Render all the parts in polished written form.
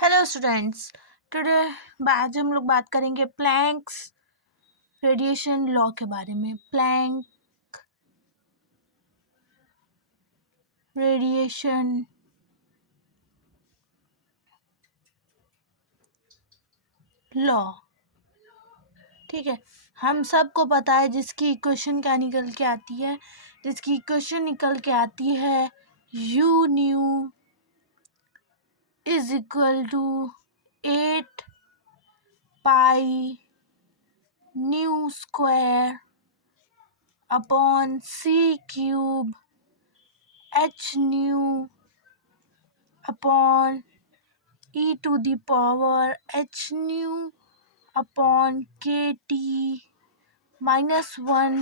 Hello students. Today आज हम लोग बात करेंगे प्लैंक्स रेडिएशन लॉ के बारे में। प्लैंक रेडिएशन लॉ, ठीक है। हम सबको पता है जिसकी इक्वेशन क्या निकल के आती है। जिसकी इक्वेशन निकल के आती है u new is equal to 8 pi nu square upon c cube h nu upon e to the power h nu upon kt minus 1.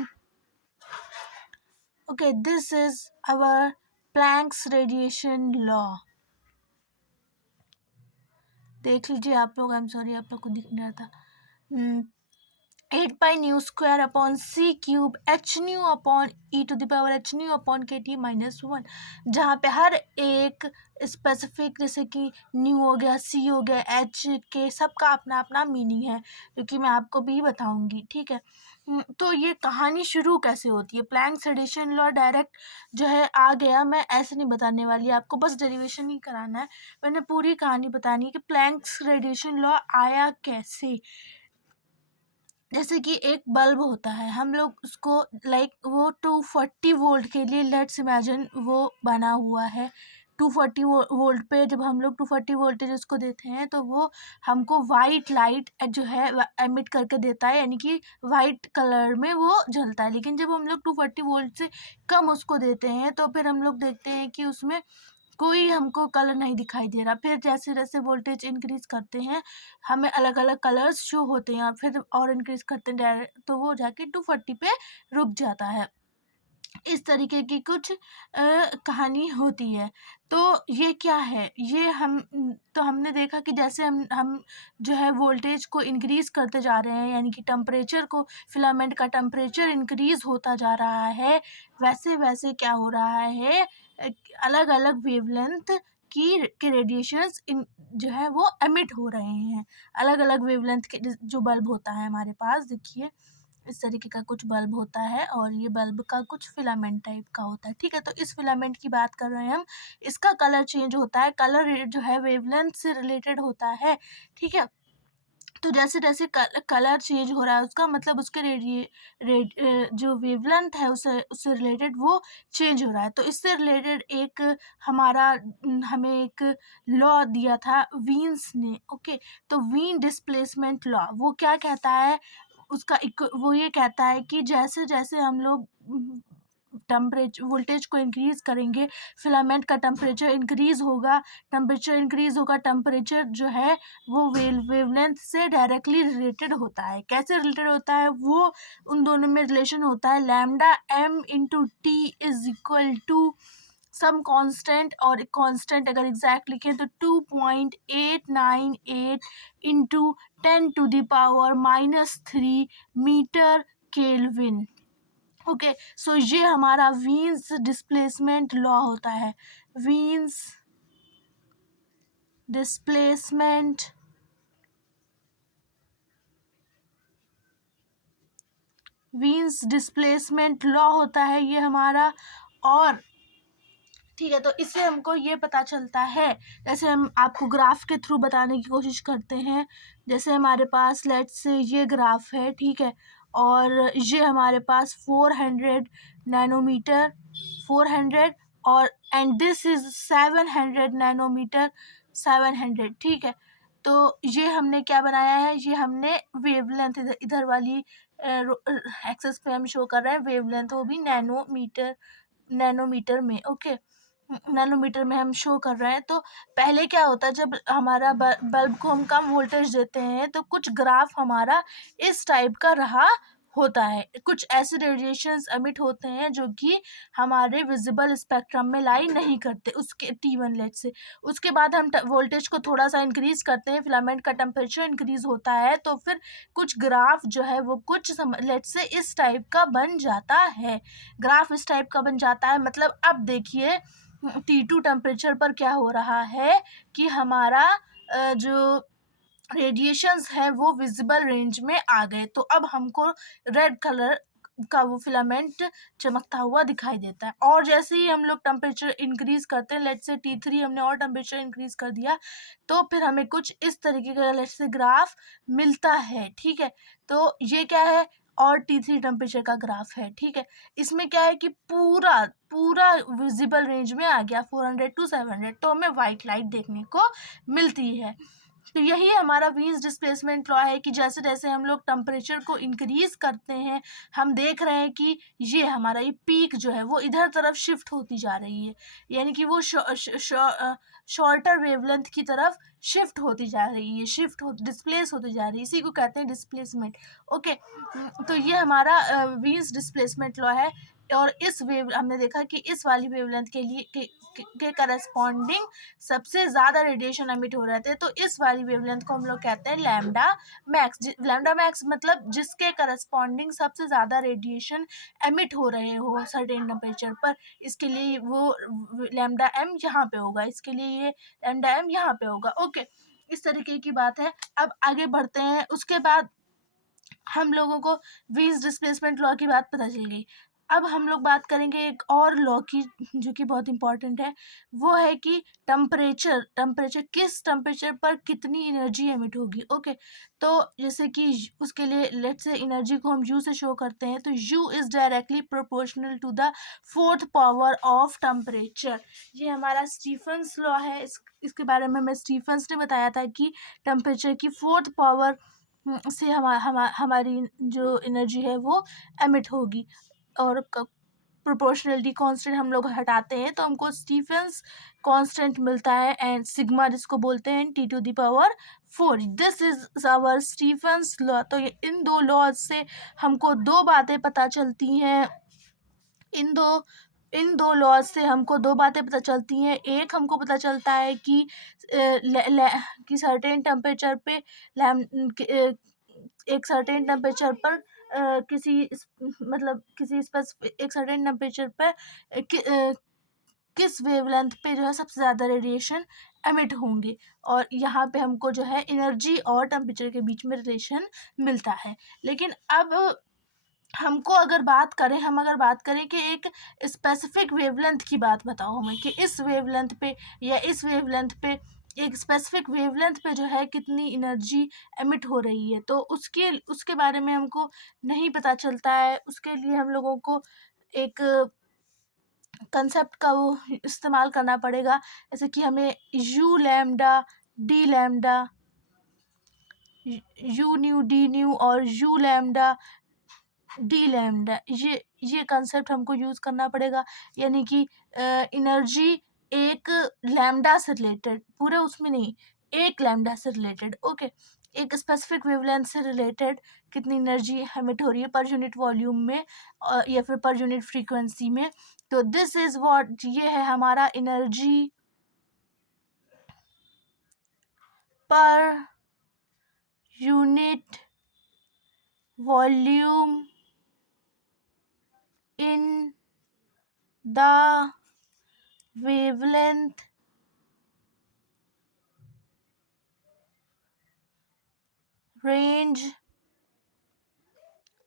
Okay, this is our Planck's radiation law. देख लीजिए आप लोग, I am sorry आप लोग को दिख नहीं रहा था। 8 pi nu square upon c cube h nu upon e to the power h nu upon k T minus 1, जहाँ पे हर एक स्पेसिफिक, जैसे कि न्यू हो गया, सी हो गया, एच के, सबका अपना अपना मीनिंग है, जो कि मैं आपको भी बताऊंगी, ठीक है। तो ये कहानी शुरू कैसे होती है? प्लैंक्स रेडिएशन लॉ डायरेक्ट जो है आ गया, मैं ऐसे नहीं बताने वाली, आपको बस डेरिवेशन ही कराना है। मैंने पूरी कहानी बतानी है कि प्लैंक्स रेडिएशन लॉ आया कैसे। जैसे कि एक बल्ब होता है, हम लोग उसको वो 240 वोल्ट के लिए, लेट्स इमेजिन वो बना हुआ है 240 वोल्ट पे। जब हम लोग 240 वोल्टेज उसको देते हैं तो वो हमको वाइट लाइट जो है एमिट करके देता है, यानी कि वाइट कलर में वो जलता है। लेकिन जब हम लोग 240 वोल्ट से कम उसको देते हैं तो फिर हम लोग देखते हैं कि उसमें कोई हमको कलर नहीं दिखाई दे रहा। फिर जैसे जैसे वोल्टेज इंक्रीज करते हैं हमें अलग अलग कलर्स शो होते हैं, और फिर और इंक्रीज करते हैं डायरेक्ट, तो वो जाके 240 पे रुक जाता है। इस तरीके की कुछ कहानी होती है। तो ये क्या है, ये हमने देखा कि जैसे हम जो है वोल्टेज को इंक्रीज करते जा रहे हैं, यानी कि टेम्परेचर को, फिलामेंट का टेम्परेचर इंक्रीज होता जा रहा है, वैसे वैसे क्या हो रहा है, अलग अलग वेवलेंथ के रेडिएशंस जो है वो एमिट हो रहे हैं। अलग अलग वेवलेंथ के जो बल्ब होता है हमारे पास, देखिए इस तरीके का कुछ बल्ब होता है, और ये बल्ब का कुछ फिलामेंट टाइप का होता है, ठीक है। तो इस फिलामेंट की बात कर रहे हैं हम। इसका कलर चेंज होता है, कलर जो है वेवलेंथ से रिलेटेड होता है, ठीक है। तो जैसे जैसे कलर चेंज हो रहा है, उसका मतलब उसके जो वेवलेंथ है उससे रिलेटेड वो चेंज हो रहा है। तो इससे रिलेटेड एक हमें एक लॉ दिया था वीन्स ने, ओके। तो वीन डिस्प्लेसमेंट लॉ वो क्या कहता है, वो ये कहता है कि जैसे जैसे हम लोग टेम्परेचर वोल्टेज को इंक्रीज करेंगे, फिलामेंट का टेम्परेचर इंक्रीज होगा, टेम्परेचर जो है वो वेवलेंथ से डायरेक्टली रिलेटेड होता है। कैसे रिलेटेड होता है? वो उन दोनों में रिलेशन होता है, lambda m into T is equal to some constant, और कांस्टेंट अगर एग्जैक्ट लिखें तो 2.898 into 10⁻³ metre kelvin. Okay, so ये हमारा वीन्स डिस्प्लेसमेंट लॉ होता है। वीन्स डिस्प्लेसमेंट लॉ होता है ये हमारा। और ठीक है, तो इससे हमको ये पता चलता है, जैसे हम आपको ग्राफ के थ्रू बताने की कोशिश करते हैं। जैसे हमारे पास लेट्स से ये ग्राफ है, ठीक है, और ये हमारे पास 400 नैनोमीटर, 400, और एंड दिस इज 700 नैनोमीटर, 700, ठीक है। तो ये हमने क्या बनाया है, ये हमने वेवलेंथ इधर वाली एक्सेस पे हम शो कर रहे हैं वेवलेंथ, वो भी नैनोमीटर में, ओके, नैनोमीटर में हम शो कर रहे हैं। तो पहले क्या होता है, जब हमारा बल्ब को हम कम वोल्टेज देते हैं तो कुछ ग्राफ हमारा इस टाइप का रहा होता है, कुछ ऐसे रेडिएशंस एमिट होते हैं जो कि हमारे विजिबल स्पेक्ट्रम में लाई नहीं करते, उसके T1 लेट से। उसके बाद हम वोल्टेज को थोड़ा सा इंक्रीज करते हैं, फिलामेंट का टेम्परेचर इंक्रीज होता है, तो फिर कुछ ग्राफ जो है वो कुछ लेट से इस टाइप का बन जाता है। ग्राफ इस टाइप का बन जाता है, मतलब अब देखिए T2 टेम्परेचर पर क्या हो रहा है कि हमारा जो रेडिएशंस है वो विजिबल रेंज में आ गए। तो अब हमको रेड कलर का वो फिलामेंट चमकता हुआ दिखाई देता है। और जैसे ही हम लोग टेम्परेचर इंक्रीज करते हैं, लेट्स से T3 हमने और टेम्परेचर इंक्रीज कर दिया, तो फिर हमें कुछ इस तरीके का लेट्स से ग्राफ मिलता है। ठीक है, तो ये क्या है, और T3 टेम्परेचर का ग्राफ है। ठीक है, इसमें क्या है कि पूरा पूरा विजिबल रेंज में आ गया 400 to 700, तो हमें वाइट लाइट देखने को मिलती है। तो यही हमारा वीन्स डिस्प्लेसमेंट लॉ है कि जैसे जैसे हम लोग टेम्परेचर को इंक्रीज करते हैं, हम देख रहे हैं कि ये हमारा ये पीक जो है वो इधर तरफ शिफ्ट होती जा रही है, यानी कि वो शॉर्टर वेवलेंथ की तरफ शिफ्ट होती जा रही है, डिस्प्लेस होती जा रही है, इसी को कहते हैं डिस्प्लेसमेंट। ओके, तो ये हमारा वीन्स डिस्प्लेसमेंट लॉ है। और इस वेव हमने देखा कि इस वाली वेवलेंथ के लिए के करस्पॉन्डिंग सबसे ज़्यादा रेडिएशन एमिट हो रहे थे, तो इस वाली वेवलेंथ को हम लोग कहते हैं लैम्डा मैक्स। लैम्डा मैक्स मतलब जिसके करस्पॉन्डिंग सबसे ज़्यादा रेडिएशन एमिट हो रहे हो सर्टेन टेम्परेचर पर, इसके लिए वो लैम्डा एम यहाँ पे होगा, इसके लिए ये लैम्डा एम यहाँ पे होगा। ओके, इस तरीके की बात है। अब आगे बढ़ते हैं। उसके बाद हम लोगों को वीन्स डिस्प्लेसमेंट लॉ की बात पता चल गई। अब हम लोग बात करेंगे एक और लॉ की जो कि बहुत इंपॉर्टेंट है, वो है कि टेम्परेचर किस टेम्परेचर पर कितनी एनर्जी एमिट होगी। ओके, तो जैसे कि उसके लिए लेट्स से एनर्जी को हम यू से शो करते हैं, तो u is directly proportional to the fourth power of temperature. ये हमारा स्टीफन्स लॉ है। इसके बारे में हमें स्टीफन्स ने बताया था कि टेम्परेचर की फोर्थ पावर से हमारी जो एनर्जी है वो एमिट होगी। और प्रोपोर्शनलिटी कांस्टेंट हम लोग हटाते हैं तो हमको स्टीफेंस कांस्टेंट मिलता है, एंड सिग्मा जिसको बोलते हैं T⁴। This is our Stefan's law. तो ये इन दो लॉज से हमको दो बातें पता चलती हैं। इन दो लॉज से हमको दो बातें पता चलती हैं। एक हमको पता चलता है कि सर्टेन टेम्परेचर पे एक सर्टेन टेम्परेचर पर एक सर्टेन टेम्परेचर पर किस वेवलेंथ पे जो है सबसे ज़्यादा रेडिएशन एमिट होंगे, और यहाँ पे हमको जो है एनर्जी और टेम्परेचर के बीच में रिलेशन मिलता है। लेकिन अब हम अगर बात करें कि एक स्पेसिफिक वेवलेंथ की बात बताओ हमें कि इस वेवलेंथ पे या इस वेवलेंथ पे एक स्पेसिफिक वेवलेंथ पे जो है कितनी एनर्जी एमिट हो रही है, तो उसके बारे में हमको नहीं पता चलता है। उसके लिए हम लोगों को एक कंसेप्ट का वो इस्तेमाल करना पड़ेगा, जैसे कि हमें you lambda D lambda, you nu d new और यू लैम्डा डी लैम्डा, ये कंसेप्ट हमको यूज़ करना पड़ेगा। यानी कि एनर्जी एक लैम्डा से रिलेटेड, पूरे उसमें नहीं, एक लैम्डा से रिलेटेड। ओके, एक स्पेसिफिक वेवलेंथ से रिलेटेड कितनी एनर्जी एमिट हो रही है पर यूनिट वॉल्यूम में या फिर पर यूनिट फ्रीक्वेंसी में। तो दिस इज व्हाट, ये है हमारा energy per unit volume in the wavelength range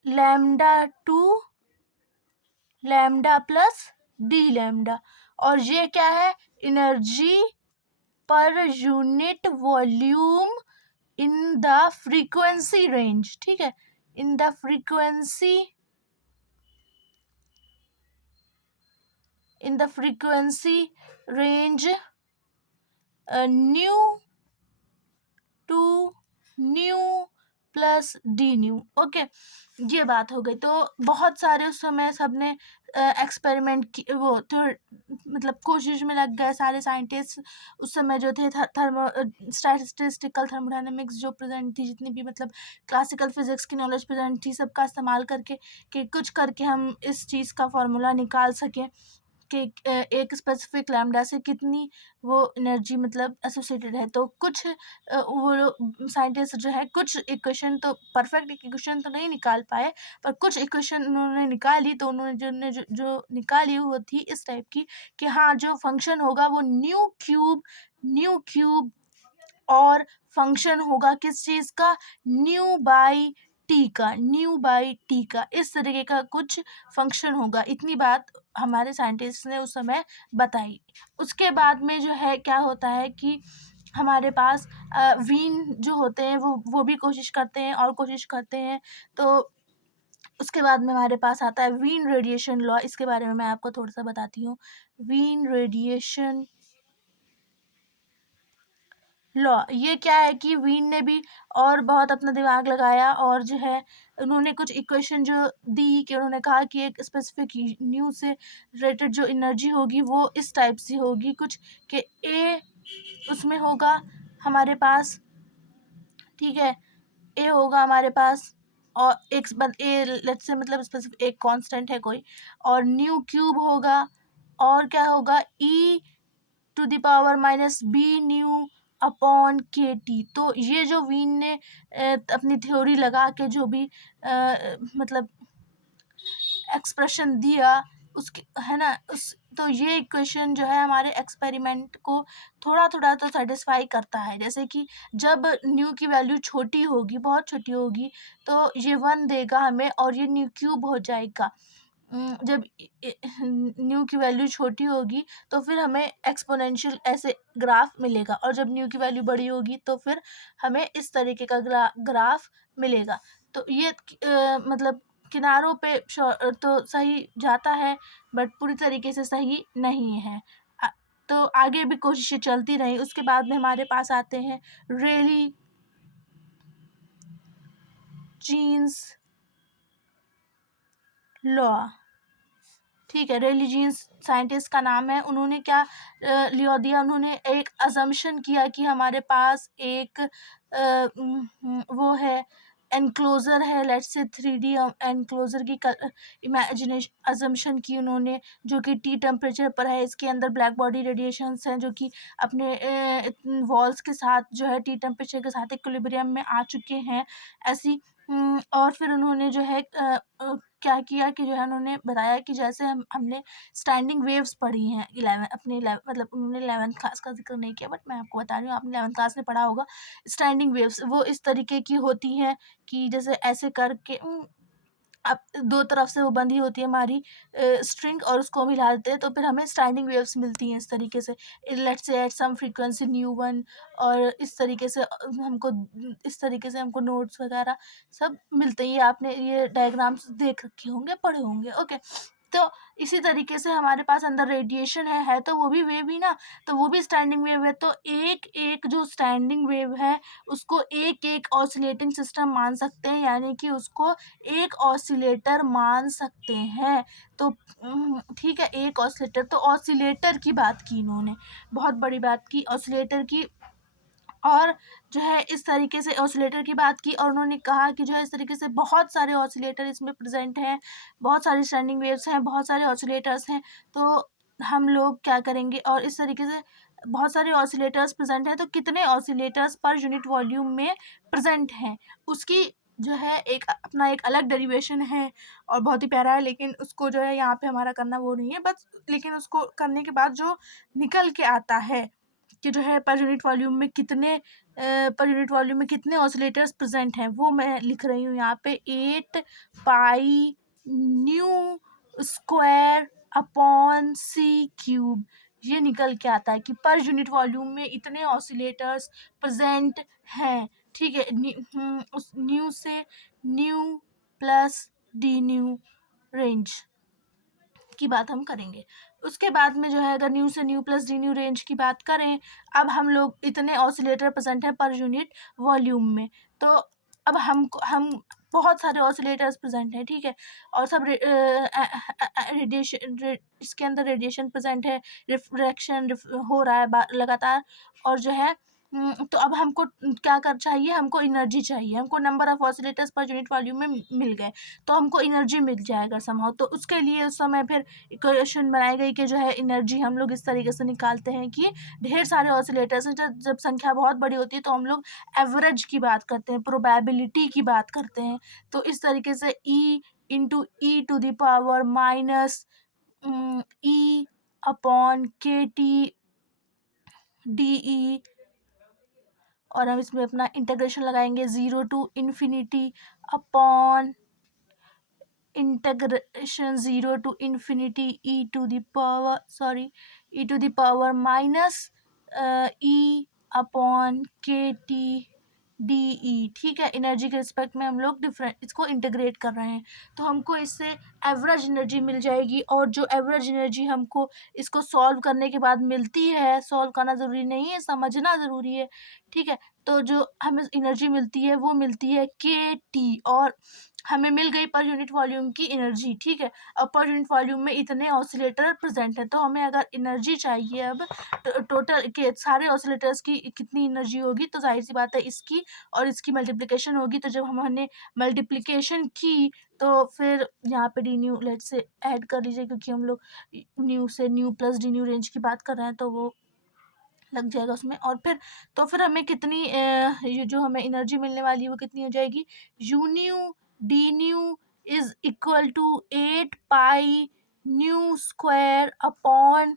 lambda to lambda plus d lambda। और ये क्या है, energy per unit volume in the frequency range. ठीक है, in the frequency range nu to nu plus d nu. Okay, ये बात हो गई। तो बहुत सारे उस समय सबने एक्सपेरिमेंट की, वो मतलब कोशिश में लग गए सारे साइंटिस्ट उस समय जो थे। स्टैटिस्टिकल थर्मोडायनेमिक्स जो प्रेजेंट थी, जितनी भी मतलब क्लासिकल फिजिक्स की नॉलेज प्रेजेंट थी, सबका इस्तेमाल करके कि कुछ करके हम इस चीज़ का फॉर्मूला निकाल सकें कि एक स्पेसिफिक लैम्डा से कितनी वो एनर्जी मतलब एसोसिएटेड है। तो कुछ वो साइंटिस्ट जो है कुछ इक्वेशन, तो परफेक्ट इक्वेशन तो नहीं निकाल पाए, पर कुछ इक्वेशन उन्होंने निकाली। तो उन्होंने जो निकाली वो थी इस टाइप की कि हाँ, जो फंक्शन होगा वो न्यू क्यूब और फंक्शन होगा किस चीज़ का, न्यू बाई टी का, न्यू बाई टी का, इस तरीके का कुछ फंक्शन होगा। इतनी बात हमारे साइंटिस्ट ने उस समय बताई। उसके बाद में जो है क्या होता है कि हमारे पास वीन जो होते हैं वो भी कोशिश करते हैं और कोशिश करते हैं। तो उसके बाद में हमारे पास आता है वीन रेडिएशन लॉ। इसके बारे में मैं आपको थोड़ा सा बताती हूँ। वीन रेडिएशन लॉ ये क्या है कि वीन ने भी और बहुत अपना दिमाग लगाया और जो है उन्होंने कुछ इक्वेशन जो दी कि उन्होंने कहा कि एक स्पेसिफिक न्यू से रिलेटेड जो एनर्जी होगी वो इस टाइप से होगी कुछ, कि ए उसमें होगा हमारे पास, ठीक है, ए होगा हमारे पास और एक ए लेट्स से मतलब स्पेसिफिक एक कांस्टेंट है कोई, और न्यू क्यूब होगा और क्या होगा e⁻⁻b अपॉन के टी। तो ये जो वीन ने अपनी थ्योरी लगा के जो भी मतलब एक्सप्रेशन दिया उसके, है ना, उस तो ये इक्वेशन जो है हमारे एक्सपेरिमेंट को थोड़ा थोड़ा तो सेटिस्फाई करता है। जैसे कि जब न्यू की वैल्यू छोटी होगी, बहुत छोटी होगी, तो ये 1 देगा हमें और ये न्यू क्यूब हो जाएगा। जब न्यू की वैल्यू छोटी होगी तो फिर हमें एक्सपोनेंशियल ऐसे ग्राफ मिलेगा, और जब न्यू की वैल्यू बड़ी होगी तो फिर हमें इस तरीके का ग्राफ मिलेगा। तो ये मतलब किनारों पे तो सही जाता है बट पूरी तरीके से सही नहीं है। तो आगे भी कोशिशें चलती रही। उसके बाद में हमारे पास आते हैं रेली जीन्स लॉ। ठीक है, रेली जीन्स साइंटिस्ट का नाम है। उन्होंने क्या लिया दिया, उन्होंने एक अजम्पशन किया कि हमारे पास एक वो है एनक्लोजर है, लेट्स से 3D एनक्लोजर की इमेजिनेशन अजम्पशन की उन्होंने, जो कि टी टेम्परेचर पर है। इसके अंदर ब्लैक बॉडी रेडिएशंस हैं जो कि अपने वॉल्स के साथ जो है टी टेम्परेचर के साथ इक्विलिब्रियम में आ चुके हैं ऐसी। और फिर उन्होंने जो है क्या किया कि जो है उन्होंने बताया कि जैसे हमने स्टैंडिंग वेव्स पढ़ी हैं मतलब उन्होंने 11th क्लास का जिक्र नहीं किया बट मैं आपको बता रही हूँ, आपने 11th क्लास में पढ़ा होगा। स्टैंडिंग वेव्स वो इस तरीके की होती हैं कि जैसे ऐसे करके अब दो तरफ से वो बंधी होती है हमारी स्ट्रिंग, और उसको हम हिला देते हैं तो फिर हमें स्टैंडिंग वेव्स मिलती हैं इस तरीके से, let's say at some frequency new 1। और इस तरीके से हमको नोट्स वगैरह सब मिलते हैं। ये आपने ये डायग्राम्स देख रखे होंगे, पढ़े होंगे, ओके। तो इसी तरीके से हमारे पास अंदर रेडिएशन है तो वो भी वेव ही ना, तो वो भी स्टैंडिंग वेव है। तो एक एक जो स्टैंडिंग वेव है उसको एक एक ऑसिलेटिंग सिस्टम मान सकते हैं, यानी कि उसको एक ऑसिलेटर मान सकते हैं। तो ठीक है, एक ऑसिलेटर, तो ऑसिलेटर की बात की इन्होंने, बहुत बड़ी बात की ऑसिलेटर की। और जो है इस तरीके से ऑसिलेटर की बात की और उन्होंने कहा कि जो है इस तरीके से बहुत सारे ऑसिलेटर इसमें प्रेजेंट हैं, बहुत सारी स्टैंडिंग वेव्स हैं, बहुत सारे ऑसिलेटर्स हैं। तो हम लोग क्या करेंगे, और इस तरीके से बहुत सारे ऑसिलेटर्स प्रेजेंट हैं, तो कितने ऑसिलेटर्स पर यूनिट वॉल्यूम में प्रेजेंट हैं उसकी जो है एक अपना एक अलग डेरिवेशन है और बहुत ही प्यारा है। लेकिन उसको जो है यहाँ पे हमारा करना वो नहीं है बस, लेकिन उसको करने के बाद जो निकल के आता है कि जो है पर यूनिट वॉल्यूम में कितने ऑसिलेटर्स प्रेजेंट हैं वो मैं लिख रही हूँ यहाँ पे 8 pi nu square upon c cube. ये निकल के आता है कि पर यूनिट वॉल्यूम में इतने ऑसिलेटर्स प्रेजेंट हैं। ठीक है, उस न्यू से new plus d new range की बात हम करेंगे। उसके बाद में जो है अगर न्यू से new plus d new range की बात करें, अब हम लोग इतने ऑसिलेटर प्रेजेंट हैं पर यूनिट वॉल्यूम में। तो अब हम बहुत सारे ऑसिलेटर्स प्रेजेंट हैं, ठीक है, और सब रेडिएशन इसके अंदर रेडिएशन प्रेजेंट है, रिफ्रैक्शन हो रहा है लगातार। और जो है तो अब हमको क्या कर चाहिए, हमको एनर्जी चाहिए, हमको नंबर ऑफ ऑसिलेटर्स पर यूनिट वॉल्यूम में मिल गए तो हमको एनर्जी मिल जाएगा समहाउ। तो उसके लिए उस समय फिर इक्वेशन बनाई गई कि जो है एनर्जी हम लोग इस तरीके से निकालते हैं कि ढेर सारे ऑसिलेटर्स हैं, जब संख्या बहुत बड़ी होती है तो हम लोग एवरेज की बात करते हैं, प्रोबेबिलिटी की बात करते हैं। तो इस तरीके से e⁻⁻ e upon k T d E और हम इसमें अपना इंटीग्रेशन लगाएंगे 0 to infinity upon integration 0 to infinity e to the power minus e upon k T d E. ठीक है, एनर्जी के रिस्पेक्ट में हम लोग डिफरेंट इसको इंटीग्रेट कर रहे हैं, तो हमको इससे एवरेज एनर्जी मिल जाएगी। और जो एवरेज एनर्जी हमको इसको सॉल्व करने के बाद मिलती है, सॉल्व करना ज़रूरी नहीं है, समझना ज़रूरी है। ठीक है, तो जो हमें एनर्जी मिलती है वो मिलती है के टी, और हमें मिल गई पर यूनिट वॉल्यूम की एनर्जी। ठीक है, अब पर यूनिट वॉल्यूम में इतने ऑसिलेटर प्रेजेंट हैं, तो हमें अगर एनर्जी चाहिए अब टोटल के सारे ऑसिलेटर्स की कितनी एनर्जी होगी, तो जाहिर सी बात है इसकी और इसकी मल्टीप्लिकेशन होगी। तो जब हमने मल्टीप्लिकेशन की तो फिर यहाँ पे डी न्यू लेट से ऐड कर लीजिए, क्योंकि हम लोग न्यू से new plus d new range की बात कर रहे हैं, तो वो लग जाएगा उसमें। और फिर तो फिर हमें कितनी ये जो हमें एनर्जी मिलने वाली है वो कितनी हो जाएगी, u nu d nu is equal to 8 pi nu square upon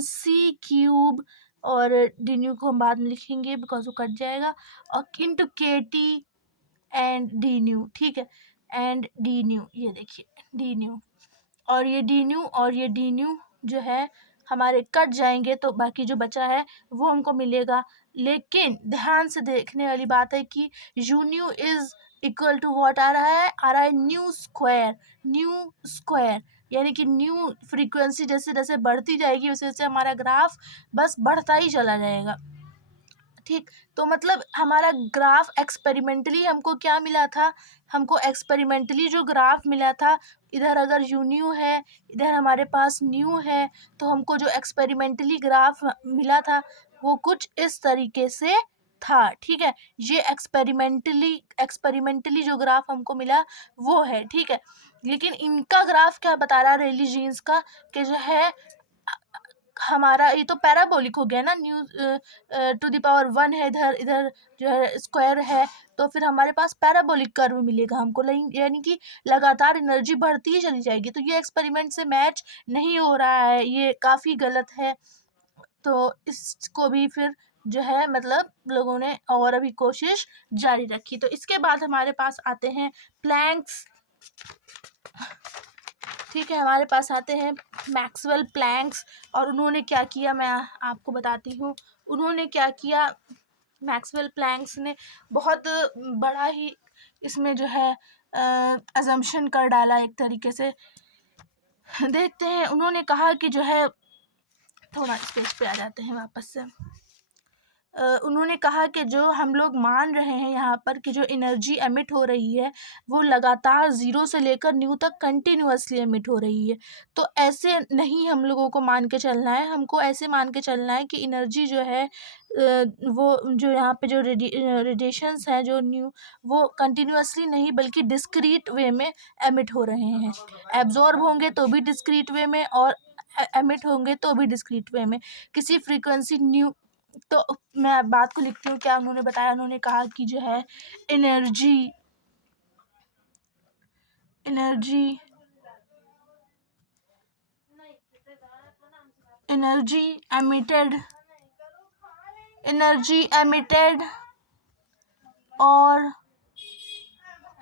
c cube, और डी न्यू को हम बाद में लिखेंगे बिकॉज वो कट जाएगा, और इंटू के टी एंड डी न्यू। ठीक है, एंड डी न्यू, ये देखिए डी न्यू और ये डी न्यू और ये डी न्यू जो है हमारे कट जाएंगे, तो बाकी जो बचा है वो हमको मिलेगा। लेकिन ध्यान से देखने वाली बात है कि u new is equal to what आ रहा है न्यू स्क्वायर, यानी कि न्यू फ्रीक्वेंसी जैसे जैसे बढ़ती जाएगी वैसे वैसे हमारा ग्राफ बस बढ़ता ही चला जाएगा। ठीक, तो मतलब हमारा ग्राफ एक्सपेरिमेंटली हमको क्या मिला था, हमको एक्सपेरिमेंटली जो ग्राफ मिला था, इधर अगर यू न्यू है, इधर हमारे पास न्यू है, तो हमको जो एक्सपेरिमेंटली ग्राफ मिला था वो कुछ इस तरीके से था। ठीक है, ये एक्सपेरिमेंटली जो ग्राफ हमको मिला वो है। ठीक है, लेकिन इनका ग्राफ क्या बता रहा है रेली जीन्स का, कि जो है हमारा ये तो पैराबोलिक हो गया ना, न्यू टू द पावर 1 है, इधर जो है स्क्वायर है, तो फिर हमारे पास पैराबोलिक कर्व मिलेगा हमको, यानी कि लगातार एनर्जी बढ़ती ही चली जाएगी। तो ये एक्सपेरिमेंट से मैच नहीं हो रहा है, ये काफ़ी गलत है। तो इसको भी फिर जो है मतलब लोगों ने और अभी कोशिश जारी रखी। तो इसके बाद हमारे पास आते हैं प्लैंक्स। ठीक है, हमारे पास आते हैं मैक्सवेल प्लैंक्स, और उन्होंने क्या किया मैं आपको बताती हूँ। उन्होंने क्या किया, मैक्सवेल प्लैंक्स ने बहुत बड़ा ही इसमें जो है अजम्पशन कर डाला एक तरीके से। देखते हैं, उन्होंने कहा कि जो है, थोड़ा इस पेज पे आ जाते हैं वापस से। उन्होंने कहा कि जो हम लोग मान रहे हैं यहाँ पर कि जो एनर्जी एमिट हो रही है वो लगातार 0 से लेकर न्यू तक कंटिन्यूअसली एमिट हो रही है। तो ऐसे नहीं हम लोगों को मान के चलना है, हमको ऐसे मान के चलना है कि एनर्जी जो है वो जो यहाँ पे जो रेडिएशंस हैं जो न्यू, वो कंटिन्यूअसली नहीं बल्कि डिस्क्रीट वे में एमिट हो रहे हैं। एब्जॉर्ब होंगे तो भी डिस्क्रीट वे में, और एमिट होंगे तो भी डिस्क्रीट वे में, किसी फ्रीक्वेंसी न्यू। तो मैं बात को लिखती हूँ, क्या उन्होंने बताया, उन्होंने कहा कि जो है एनर्जी एमिटेड और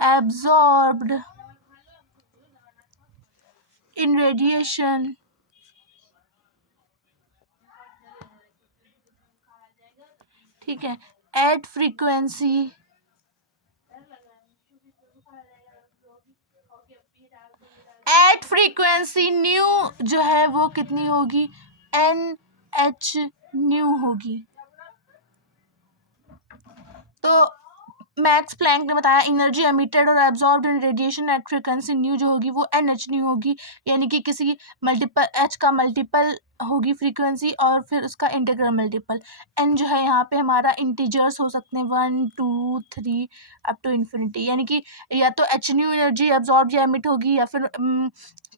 एब्जॉर्ब्ड इन रेडिएशन ठीक है एट फ्रीक्वेंसी न्यू जो है वो कितनी होगी, NH न्यू होगी। तो मैक्स प्लैंक ने बताया एनर्जी एमिटेड और absorbed in radiation at frequency nu जो होगी वो NH न्यू होगी, यानी कि किसी मल्टीपल H का मल्टीपल होगी फ्रीक्वेंसी और फिर उसका इंटीग्रल मल्टीपल। N जो है यहाँ पे हमारा इंटीजर्स हो सकते हैं 1 2 3 अप टू इन्फिनिटी, यानी कि या तो H न्यू एनर्जी एब्जॉर्ब या एमिट होगी, या फिर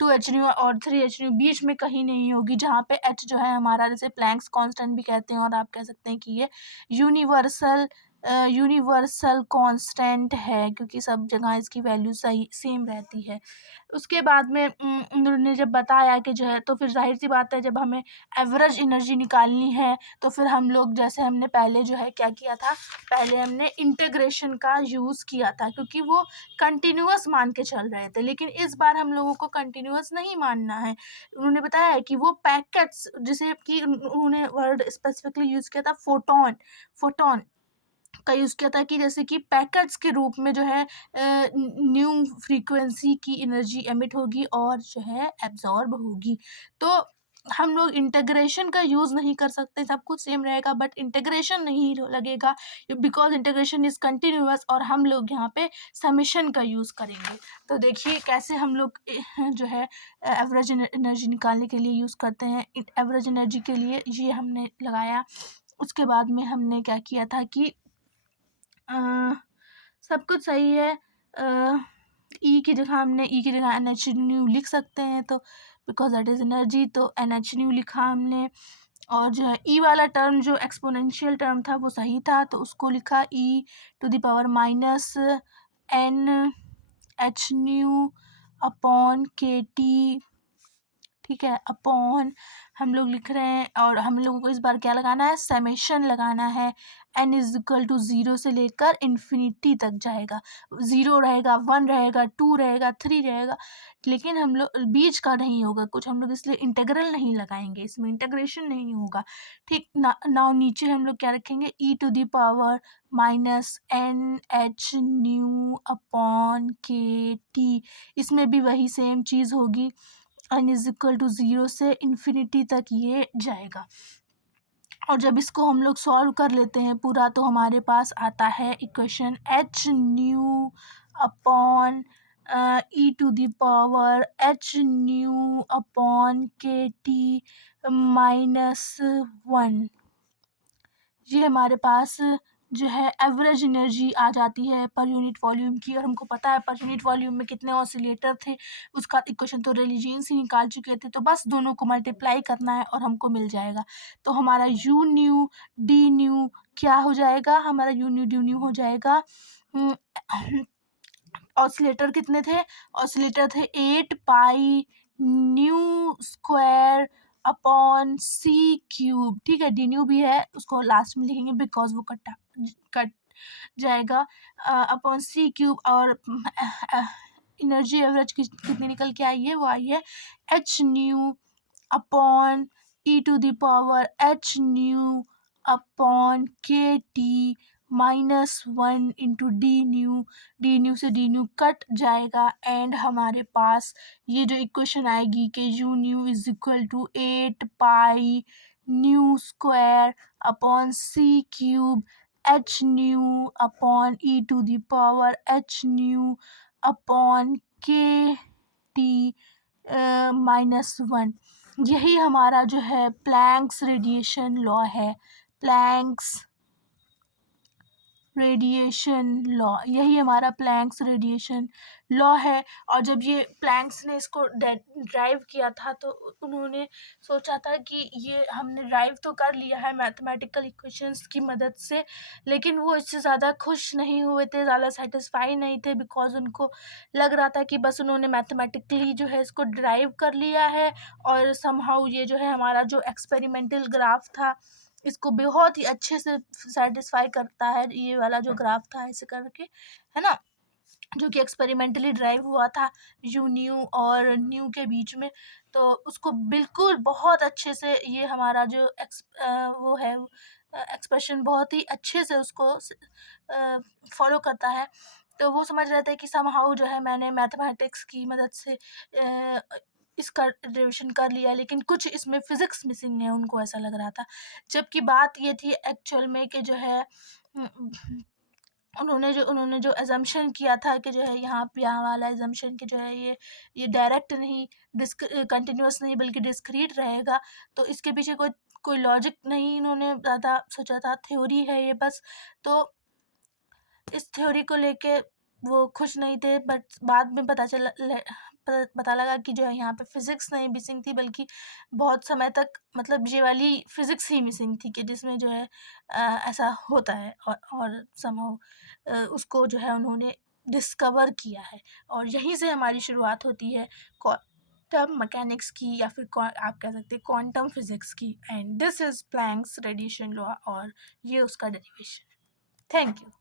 2H न्यू और 3H न्यू, बीच में कहीं नहीं होगी, जहाँ पे H जो है हमारा जैसे प्लैंक्स कांस्टेंट भी कहते हैं, और आप कह सकते हैं कि ये यूनिवर्सल यूनिवर्सल कांस्टेंट है, क्योंकि सब जगह इसकी वैल्यू सही सेम रहती है। उसके बाद में उन्होंने जब बताया कि जो है, तो फिर ज़ाहिर सी बात है, जब हमें एवरेज एनर्जी निकालनी है तो फिर हम लोग, जैसे हमने पहले जो है क्या किया था, पहले हमने इंटीग्रेशन का यूज़ किया था, क्योंकि वो कंटिन्यूअस मान के चल रहे थे। लेकिन इस बार हम लोगों को कंटिन्यूअस नहीं मानना है। उन्होंने बताया है कि वो पैकेट्स, जिसे कि उन्होंने वर्ड स्पेसिफिकली यूज़ किया था, फोटोन फोटोन का यूज़ किया था, कि जैसे कि पैकेट्स के रूप में जो है न्यू फ्रीक्वेंसी की एनर्जी एमिट होगी और जो है एब्जॉर्ब होगी। तो हम लोग इंटीग्रेशन का यूज़ नहीं कर सकते, सब कुछ सेम रहेगा, बट इंटीग्रेशन नहीं लगेगा, बिकॉज इंटीग्रेशन इज़ कंटिन्यूअस, और हम लोग यहाँ पे समेशन का यूज़ करेंगे। तो देखिए कैसे हम लोग जो है एवरेज एनर्जी निकालने के लिए यूज़ करते हैं। एवरेज एनर्जी के लिए ये हमने लगाया। उसके बाद में हमने क्या किया था कि सब कुछ सही है। ई की जगह हमने NH लिख सकते हैं, तो बिकॉज दैट इज़ एनर्जी, तो NH लिखा हमने। और जो है ई वाला टर्म, जो एक्सपोनेंशियल टर्म था, वो सही था, तो उसको लिखा e⁻⁻NH अपॉन KT, ठीक है, अपॉन हम लोग लिख रहे हैं। और हम लोगों को इस बार क्या लगाना है, समेशन लगाना है। n इज इक्वल टू 0 से लेकर इन्फिनिटी तक जाएगा। 0 रहेगा, 1 रहेगा, 2 रहेगा, 3 रहेगा, लेकिन हम लोग बीच का नहीं होगा कुछ, हम लोग इसलिए इंटीग्रल नहीं लगाएंगे, इसमें इंटीग्रेशन नहीं होगा। ठीक नाउ नीचे हम लोग क्या रखेंगे, e⁻⁻NH अपॉन KT। इसमें भी वही सेम चीज़ होगी, n इज इक्वल टू 0 से इन्फिनिटी तक ये जाएगा। और जब इसको हम लोग सॉल्व कर लेते हैं पूरा, तो हमारे पास आता है equation HNu upon e⁻HNu upon KT -1। ये हमारे पास जो है एवरेज एनर्जी आ जाती है पर यूनिट वॉल्यूम की। और हमको पता है पर यूनिट वॉल्यूम में कितने ऑसिलेटर थे, उसका इक्वेशन तो रिलीजियंस ही निकाल चुके थे, तो बस दोनों को मल्टीप्लाई करना है और हमको मिल जाएगा। तो हमारा यू न्यू डी न्यू क्या हो जाएगा, हमारा यू न्यू डी न्यू हो जाएगा। ऑसिलेटर कितने थे, ऑसिलेटर थे 8 pi nu square upon c cube. ठीक है, डी न्यू भी है, उसको लास्ट में लिखेंगे बिकॉज वो कट जाएगा, अपॉन सी क्यूब। और एनर्जी एवरेज कितनी निकल के आई है, वो आई है HNu upon e⁻HNu upon KT -1 into d nu से डी न्यू कट जाएगा, एंड हमारे पास ये जो इक्वेशन आएगी कि u new is equal to 8 pi nu square upon c cube HNu upon e⁻HNu upon KT -1। यही हमारा जो है प्लैंक्स रेडिएशन लॉ है, प्लैंक्स रेडिएशन लॉ, यही हमारा प्लैंक्स रेडिएशन लॉ है। और जब ये प्लैंक्स ने इसको ड्राइव किया था, तो उन्होंने सोचा था कि ये हमने ड्राइव तो कर लिया है मैथमेटिकल इक्वेशंस की मदद से, लेकिन वो इससे ज़्यादा खुश नहीं हुए थे, ज़्यादा सेटिस्फाई नहीं थे, बिकॉज उनको लग रहा था कि बस उन्होंने मैथमेटिकली जो है इसको ड्राइव कर लिया है, और समहाउ ये जो है हमारा जो एक्सपेरिमेंटल ग्राफ था, इसको बहुत ही अच्छे से सेटिस्फाई करता है, ये वाला जो ग्राफ था ऐसे करके, है ना, जो कि एक्सपेरिमेंटली ड्राइव हुआ था यू न्यू और न्यू के बीच में। तो उसको बिल्कुल बहुत अच्छे से ये हमारा जो वो है एक्सप्रेशन बहुत ही अच्छे से उसको फॉलो करता है। तो वो समझ रहे थे कि समहाउ जो है मैंने मैथमेटिक्स की मदद से इसका रिविजन कर लिया, लेकिन कुछ इसमें फिजिक्स मिसिंग है, उनको ऐसा लग रहा था। जबकि बात ये थी एक्चुअल में कि जो है उन्होंने जो अजम्पशन किया था कि जो है यहाँ वाला अजम्पशन कि जो है ये डायरेक्ट नहीं, कंटिन्यूअस नहीं, बल्कि डिस्क्रीट रहेगा। तो इसके पीछे कोई लॉजिक नहीं इन्होंने ज़्यादा सोचा था, थ्योरी है ये बस। तो इस थ्योरी को लेके वो खुश नहीं थे, बट बाद में पता चला पता लगा कि जो है यहाँ पे फिज़िक्स नहीं मिसिंग थी, बल्कि बहुत समय तक मतलब ये वाली फिज़िक्स ही मिसिंग थी कि जिसमें जो है ऐसा होता है, और समहाउ उसको जो है उन्होंने डिस्कवर किया है, और यहीं से हमारी शुरुआत होती है क्वांटम मैकेनिक्स की, या फिर आप कह सकते हैं क्वांटम फिज़िक्स की। And this is Planck's radiation law, और ये उसका डेरिवेशन है। Thank you.